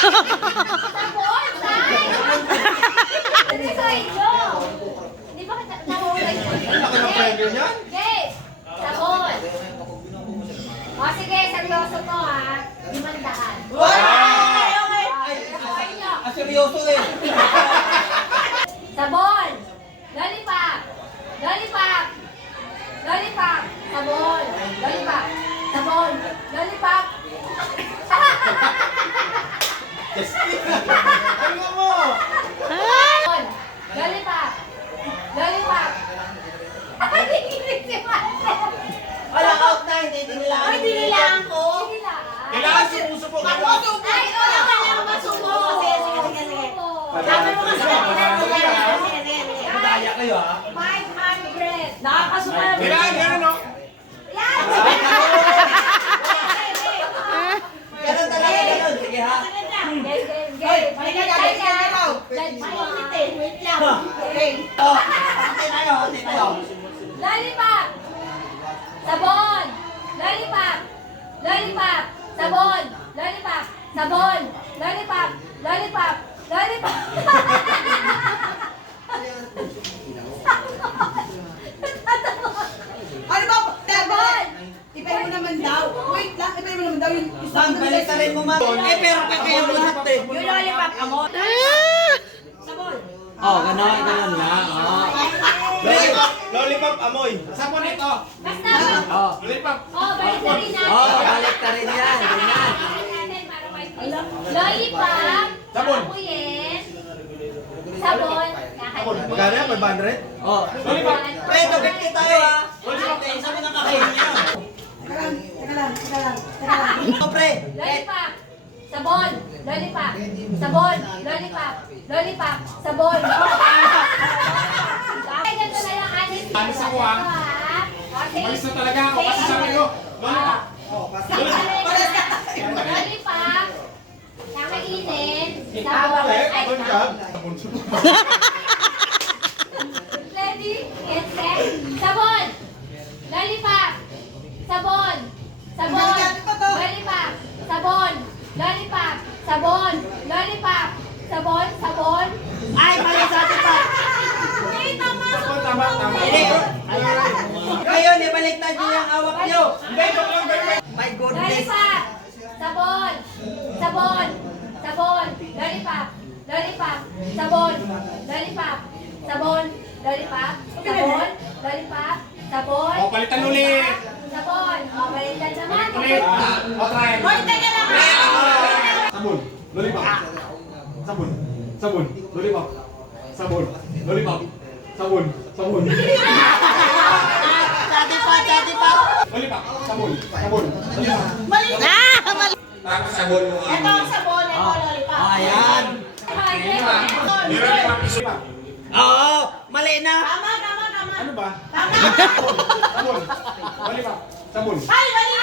Sabon, tay! Ano sa inyo? Hindi ba kita nahulay ko? Laki ng premyo niyan. Okay, sabon. O sige, seryoso to ha. 500. Seryoso eh. Sabon. Lollipop. Lollipop. Lollipop. Sabon. Lollipop. Sabon. Lollipop. Ano mo? Sabon. Lollipop. Lollipop. Ay, si Marcel. Wala out na, hindi nila. Ay, dinilaan ko. Dinilaan. Kailangan sumusubo ka. Ay, wala ka lang masubo. Sige. Sabi mo kasi kanina. Madaya kayo ha? 500. Nakakasuka. Kailangan gano'n, no? Yan! Ganun talaga, ganun. Sige ha? Game. Wait lang. Oh, hati tayo, hati tayo. Lollipop. Sabon. Lollipop. Lollipop. Sabon. Lollipop. Sabon. Lollipop. Lollipop. Lollipop. Ano ba? Sabon. Ipay mo naman daw. Wait lang, ipay mo naman daw yung Ma'am, balik ka rin mo ma'am. Eh, pero pa kayong lahat eh. Yung lollipop ka mo. Sabon. Oh, ganun, ganun nga. Oh. Lollipop, amoy. Sabon ito. Basta. Oh. Lollipop. Oh, balik na rin natin. Oh, balik ka rin yan. Ganyan. Lollipop. Sabon. Apuyin. Sabon. Kakainin. Magkano yan? 500? Oh. Lollipop. Pre, tubig kayo tayo ha. Sabi ng kakain niya. Teka lang. Oh, pre. Lollipop. Sabon. Lollipop. Sabon. Lollipop. Lollipop. Sabon. Ay, ganito na lang, anis. Anis ako, ah. Okay. Malis na talaga ako kasi sabi ko, lollipop. Lollipop. Kakainin. Sabon. Ay, Sabon siya. ready? Get set. Sabon. Lollipop. Sabon. Sabon. Lollipop. Sabon. Lollipop. Sabon. Lollipop. Sabon. Sabon. Ay, mali sa atin pa. Wait, tama. Tama. Hindi. Ngayon, ibaliktad niyo yung hawak niyo. Hindi, joke lang, girlfriend. My goodness. Lollipop. Sabon. Sabon. Sabon. Lollipop. Lollipop. Sabon. Lollipop. Sabon. Lollipop. Sabon. Lollipop. Sabon. O, palitan ulit. Sabon. O, balikan naman. Ulit. O, try. Hoy, teka lang. Sabon. Lollipop. Sabon. Sabon. Lollipop. Sabon. Lollipop. Sabon. Sabon. Chati pa. Lollipop. Sabon. Sabon. Lollipop. Tapos sabon mo. Ito ang sabon. Ito ang lollipop. Ayan. Meron yung mga piso pa. Oo, mali na. Tama. Ano ba? Sabon. Lollipop. Sabon. Ay, mali na.